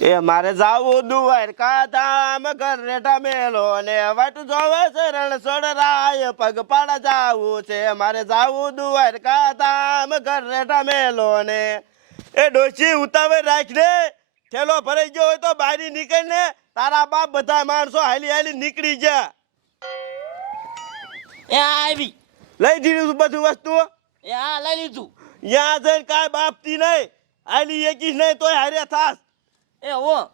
એ મારે જાવું દુવાર કાધામ ઘર રેઠા મેલો ને વટ જોવે શરણ સોડરાય પગ પાડા જાવું છે. મારે જાવું દુવાર કાધામ ઘર રેઠા મેલો ને. એ ડોશી ઉતાવળ રાખને થેલો ભરાઈ ગયો હોય તો બારી નીકળ ને. તારા બાપ બધા માણસો હાલી હાલી નીકળી જા એ આવી. લઈ દીધું છું બધું વસ્તુ. એ આ લઈ લીધું. યા જઈને કાંઈ બાપતી નહીં. હાલી એકીશ નહીં તોય હારે થાસ એ ઓ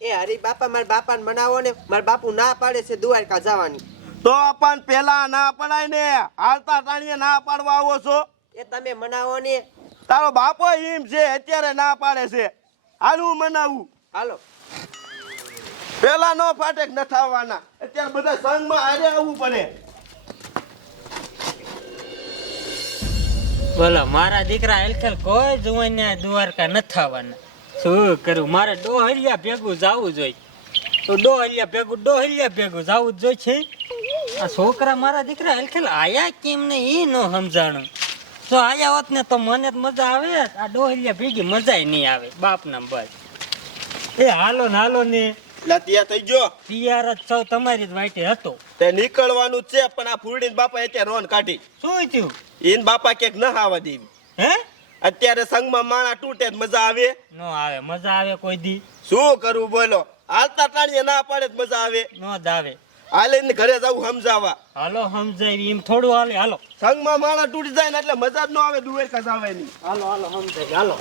એ હરી બાપા મારા બાપાને મનાવો ને. મારા બાપુ ના પાડે છે દ્વારકા જવાની. તો પણ પેલા ના પડાય ને. હાલતા ટાણીએ ના પાડવા આવો છો. એ તમે મનાવો ને. તારો બાપો હિમ છે અત્યારે ના પાડે છે. હાલ હું મનાવું. હાલો. પેલા નો ફાટેક ન થવાના અત્યારે બધા સંઘમાં હારે આવવું પડે. બોલો મારા દીકરા હેલખેલ કોઈ જુવાને દ્વારકા ન થવાના શું કરું? મારે ડોહરિયા ભેગું જવું જોઈએ. તો ડોહરિયા ભેગું ડોહરિયા ભેગું જવું જ જોઈએ છે. આ છોકરા મારા દીકરા હેલખેલ આયા કેમ ને એ ન સમજાણું. જો આયા હોત ને તો મને જ મજા આવે. આ ડોહરિયા ભેગી મજાય નહીં આવે. બાપના બસ એ હાલો ને હાલો ને. લતિયા થઈ ગયો. પિયાર જ સૌ તમારી જ વાટે હતો. તે નીકળવાનું છે પણ આ ફૂલડીન બાપા અત્યારે રોન કાઢી. શું થયું? એન બાપા ક્યાંક ન આવવા દેવી હે? અત્યારે સંઘમાં માણા તૂટે જ મજા આવે. નો આવે મજા આવે કોઈ દી. શું કરવું બોલો? હાલતા ટાણીએ ના પાડે જ મજા આવે. નો દાવે હાલે ને ઘરે જવું સમજાવવા. હાલો સમજાવી એમ થોડું હાલે હાલો. સંઘમાં માણા તૂટી જાય ને એટલે મજા જ ન આવે દુવેર કસાવે ની હાલો હાલો સમજાવી હાલો.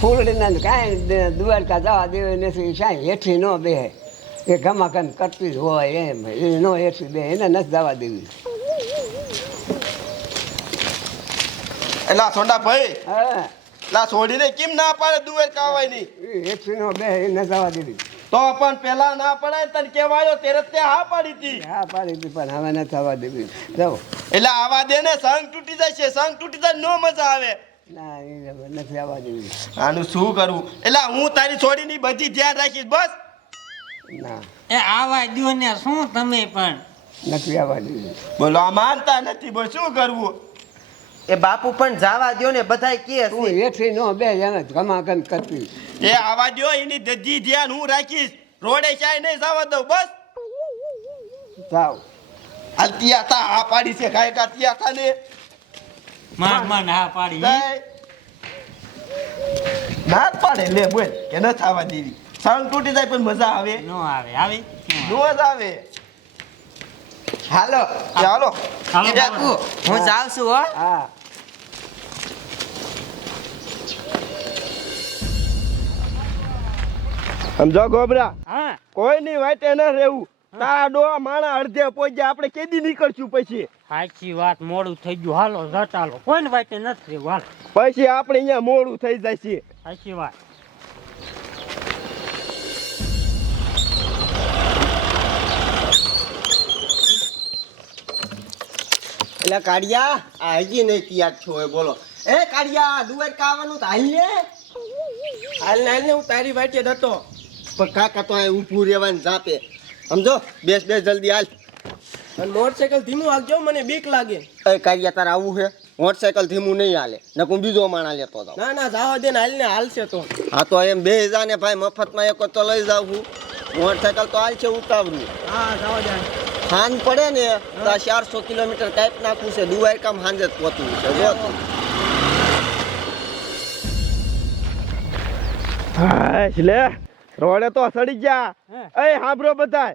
ફૂલડીના કાંઈ દ્વારકા જવા દેવે નથી સાહેબ હેઠી ન બેહે. એ ઘમાઘમ કરતી જ હોય એમ. એ નો દે એને નથી જવા દેવી. એલા સોંડા ભાઈ હા. લા છોડીને કેમ ના પાડે દુવેર કાવાની એસી નો બે એ ન જવા દેવી. તો પણ પેલા ના પડાય તને કેવાયો તેરે તે હા પાડી હતી. હા પાડી હતી પણ હવે નથી જવા દેવી. જાઓ. એટલે આવા દે ને સંગ તૂટી જાય છે સંગ તૂટી જાય નો મજા આવે. ના નથી આવવા દેવી. આનું શું કરવું એટલે હું તારી છોડીની બધી ધ્યાન રાખીશ બસ. ના. એ આવા દો ને શું તમે પણ? નથી આવવા દેવી બોલો આ માનતા નથી બોલ શું કરવું? એ બાપુ પણ જાવા દ્યો ને બધાય કે તું હેઠી નો બે એને ધમાકન કરતી. એ આવા દો એની દજી ધ્યાન હું રાખીશ. રોડે ચાય નહીં જવા દઉં બસ. જાઓ. હાલ તિયા તા આ પાડી છે કાંઈ કા તિયા તા ને. માર માર હા પાડી. ના પાડે લે બોલ કે ન થવા દેવી. સંગ તૂટી જાય પણ મજા આવે. નો આવે આવે? નો જ આવે. હાલો હાલો. હાલો, બાપુ હું જાઉં છું હો. હા. સમજો ગોબરા? હા. કોઈની વાટે ન રહેવું. તારા ડોહા માણા અડધે પહોંચ્યા આપણે કેદી નીકળશું પછી. સાચી વાત મોડું થઈ ગયું. હાલો જટાલો કોઈ ને વાત નથી રહેવું. હાલો. પછી આપણે અહીંયા મોડું થઈ જાય છે સાચી વાત. એટલે કાઢિયા આ હજી નહીં તૈયાર છો એ બોલો. એ કાઢિયા દુવાર કાવાનું તો હાલ ને. હાલ ને હાલ ને હું તારી વાટે જ હતો. પણ કાકા તો અહીં ઊભું રહેવાની જાપે. સમજો? બેસ બેસ જલ્દી હાલ. અને મોટરસાયકલ ધીમું હાલજો મને બીક લાગે. એ કાઢિયા તારે આવવું છે? મોટરસાયકલ ધીમું નહીં હાલે. ને હું બીજો માણા લેતો હતો ના ના જાવા દે ને હાલ ને હાલશે તો. હા તો એમ બે જા ને ભાઈ મફતમાં એક તો લઈ જાવ છું મોટરસાયકલ તો હાલ છે ઉતાવળું હા જાવા દે હાન પડે ને તો ચારસો કિલોમીટર કાપ નાખવું છે. દ્વારકામ હાંજે જ પહોંચવું છે. જો લે. રોડે તો સડી ગયા. એ હાંભરો બધા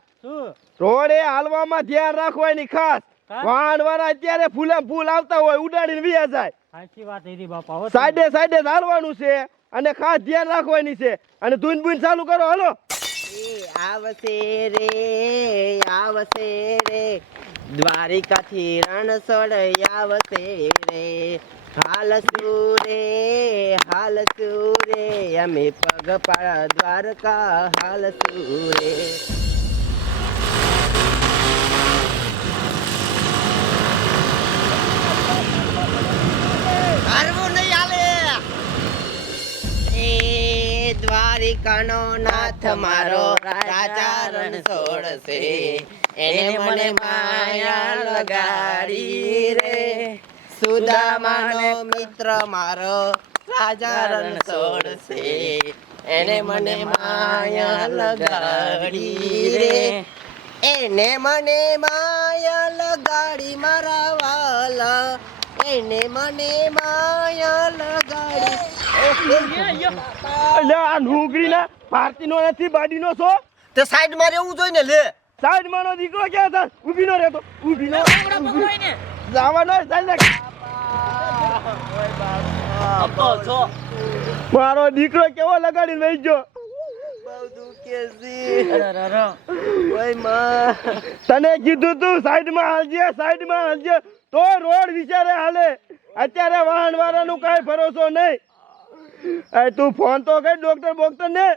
રોડે હાલવામાં ધ્યાન રાખવાની ખાસ? વાહન વાળા અત્યારે ફૂલે ફૂલ આવતા હોય ઉડાડીને વિયા જાય. સાચી વાત એરી બાપા સાઈડે સાઈડે જ હાલવાનું છે અને ખાસ ધ્યાન રાખવાની છે. અને ધૂન બૂન ચાલુ કરો હાલો. આવશે રે આવશે રે. દ્વારિકાથી રણછોડ આવશે રે. હાલ સુરે હાલ સુરે અમે પગ પાડા દ્વારકા, હાલ રે હારવું નહીં હાલે એ દ્વારિકાનો નાથ મારો રાજા રણ છોડશે. એને મને માયા લગાડી રે. સુદામાનો મિત્ર મારો રાજા રણછોડ છે એને મને માયા લગાડી રે. એને મને માયા લગાડી મારા વાલા. એને મને માયા લગાડી એટલે આ નુગરી ના ભારતી નો નથી બાડી નો છો? તે સાઈડમાં રહેવું જોઈએ ને લે. સાઈડ માનો દીકરો ક્યાં હતા ઊભી નો રહેતો ઊભી નો. જવાનો ચાલ ને. મારો દીકરો કેવો લગાડી લઈ ગયો. તને કીધું તું સાઈડમાં હાલજે સાઈડમાં હાલજે. તો રોડ વિચારે હાલે. અત્યારે વાહન વાળાનું કઈ ભરોસો નહીં. એ તું ફોન તો કઈ ડોક્ટર બોક્ટર ને.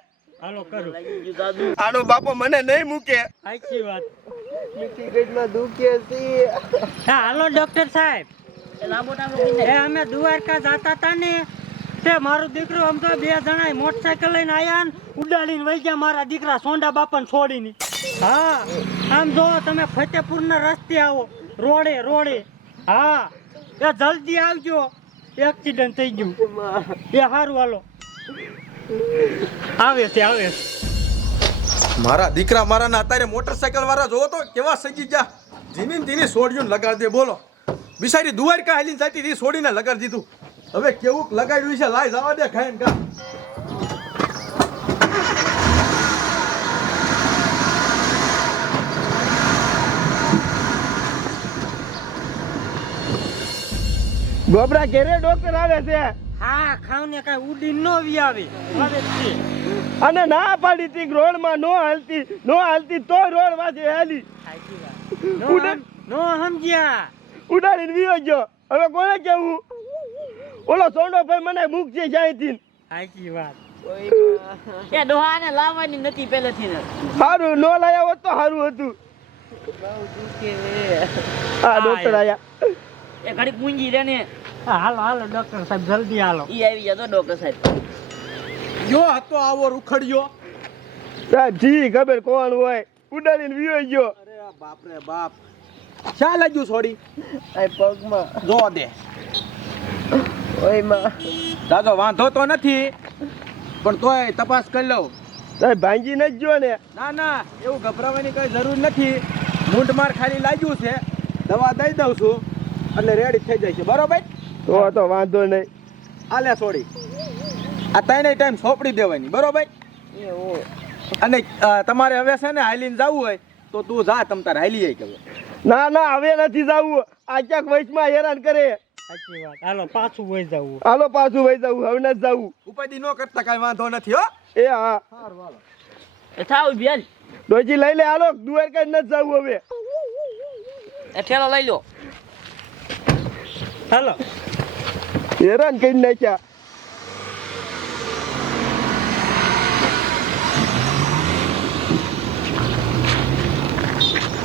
હાલો કરું. આનો બાપો મને નહીં મૂકે. સાચી વાત. મીઠી ગજમાં દુખે છે. હા હાલો ડોક્ટર સાહેબ. એ અમે દ્વારકા જતા હતા ને. તે મારું દીકરો આમ તો બે જણા મોટરસાયકલ લઈને આયા ને ઉડાડીને વહી ગયા મારા દીકરા સોંડા બાપાને છોડીને. હા આમ જો તમે ફતેપુરના રસ્તે આવો. રોડે રોડે. હા એ જલ્દી આવજો. એક્સિડન્ટ થઈ ગયું. એ સારું હાલો. આવે છે આવે મારા દીકરા મારા ના અત્યારે મોટરસાયકલ વાળા જોવો તો કેવા સજી ગયા. જીની તેની સોડિયું લગાડી દે બોલો. બિસારી દુવારકા હાલીને જતી હતી સોડીને લગાડી દીધું. હવે કેવું લગાડ્યું છે લાય જવા દે ખાઈ ને કા. ગોબરા ઘેરે ડોક્ટર આવે છે. હા ખાવને કઈ ઉડી નો વી આવે છે. અને ના પાડી તી રોડમાં નો હાલતી નો હાલતી તો રોડ વાજે હાલી. નો સમજ્યા ઉડાડીને વીયો ગયો. હવે કોને કેવું ઓલો સોંડો ભાઈ મને મૂકશે જ્યાંથી સાચી વાત. એ ડોહાને લાવવાની નથી પહેલેથી સારું નો લાયા હોત તો સારું હતું. હા ડોક્ટર આયા. એ ઘડી પૂંજી રે ને. હાલો હાલો ડોક્ટર સાહેબ જલ્દી હાલો. ઈ આવી જતો ડોક્ટર સાહેબ. જો હતો આવો રૂખડ્યો. સાહેબ જી ખબર કોણ હોય? ઉડાડીને વિયો ગયો. અરે બાપ રે બાપ. શા લાગ્યું સોડી આ પગમાં. જો દે. ઓયમાં દાદો વાંધો તો નથી પણ તોય તપાસ કરી લઉં. સાહેબ ભાંગી ન જો ને. ના ના એવું ગભરાવાની કઈ જરૂર નથી. મૂંઢ માર ખાલી લાગ્યું છે. દવા દઈ દઉં છું. એટલે રેડી થઈ જાય છે. બરોબર? તો તો વાંધો નહીં. આલે છોડી. આ ત્રણેય ટાઈમ સોંપડી દેવાની. બરોબર? અને તમારે હવે છે ને હાઈલીને જવું હોય તો તું જા તમ તારે હાલી જાય કે ના ના હવે નથી જવું. આ ક્યાંક વયસમાં હેરાન કરે. સાચી વાત. હાલો પાછું વહી જવું. હાલો પાછું વહી જવું. હવે નથી જવું. ઉપાધિ ન કરતા કાંઈ વાંધો નથી હો. એ હા. એ થાવ બેન. ડોજી લઈ લે હાલો. દુવાર કઈ નથી જવું હવે. એ ઠેલો લઈ લો. હાલો. હેરાન કરી નાખ્યા.